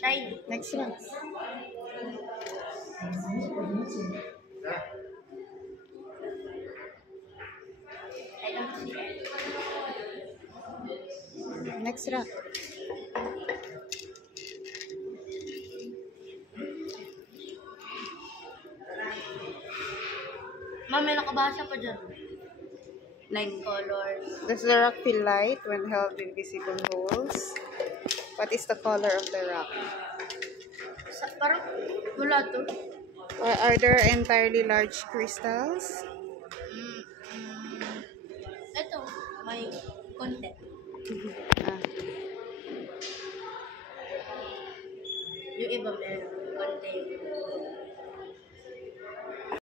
Shiny. Next one. I don't see it. Next rock. Ma'am, may nakabasa pa dyan. Like colors. Does the rock feel light when held in visible holes? What is the color of the rock? Parang wala to. Are there entirely large crystals? Ito, may konti. Ah, Yung iba meron konti.